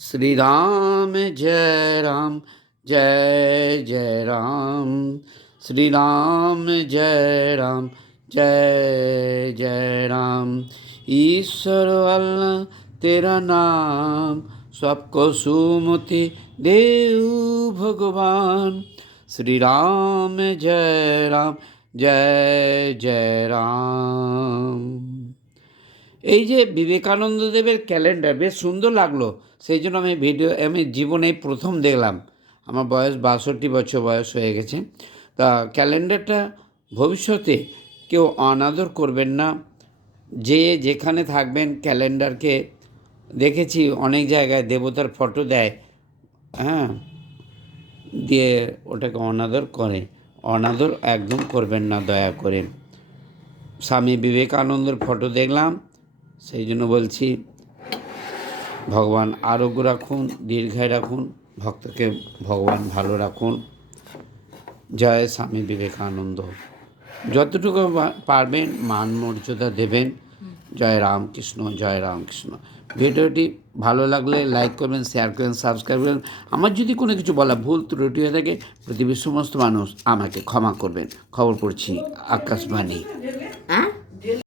श्री राम जय राम जय जय राम। श्री राम जय राम जय जय राम। ईश्वर अल्लाह तेरा नाम, सबको सुमति देव भगवान। श्री राम जय राम जय जय राम। এই যে বিবেকানন্দ দেবের ক্যালেন্ডার বেশ সুন্দর লাগলো, সেই জন্য আমি জীবনে প্রথম দেখলাম। আমার বয়স 62 বছর বয়স হয়ে গেছে। তা ক্যালেন্ডারটা ভবিষ্যতে কেউ অনাদর করবেন না। যে যেখানে থাকবেন ক্যালেন্ডারকে দেখেছি অনেক জায়গায় দেবতার ফটো দেয়, হ্যাঁ, দিয়ে ওটাকে অনাদর করে। অনাদর একদম করবেন না দয়া করে। স্বামী বিবেকানন্দের ফটো দেখলাম, সেই জন্য বলছি ভগবান আরোগ্য রাখুন, দীর্ঘায় রাখুন, ভক্তকে ভগবান ভালো রাখুন। জয় স্বামী বিবেকানন্দ। যতটুকু পারবেন মান মর্যাদা দেবেন। জয় রামকৃষ্ণ, জয় রামকৃষ্ণ। ভিডিওটি ভালো লাগলে লাইক করবেন, শেয়ার করবেন, সাবস্ক্রাইব করবেন। আমার যদি কোনো কিছু বলা ভুল ত্রুটি হয়ে থাকে পৃথিবীর সমস্ত মানুষ আমাকে ক্ষমা করবেন। খবর পড়ছি আকাশবাণী।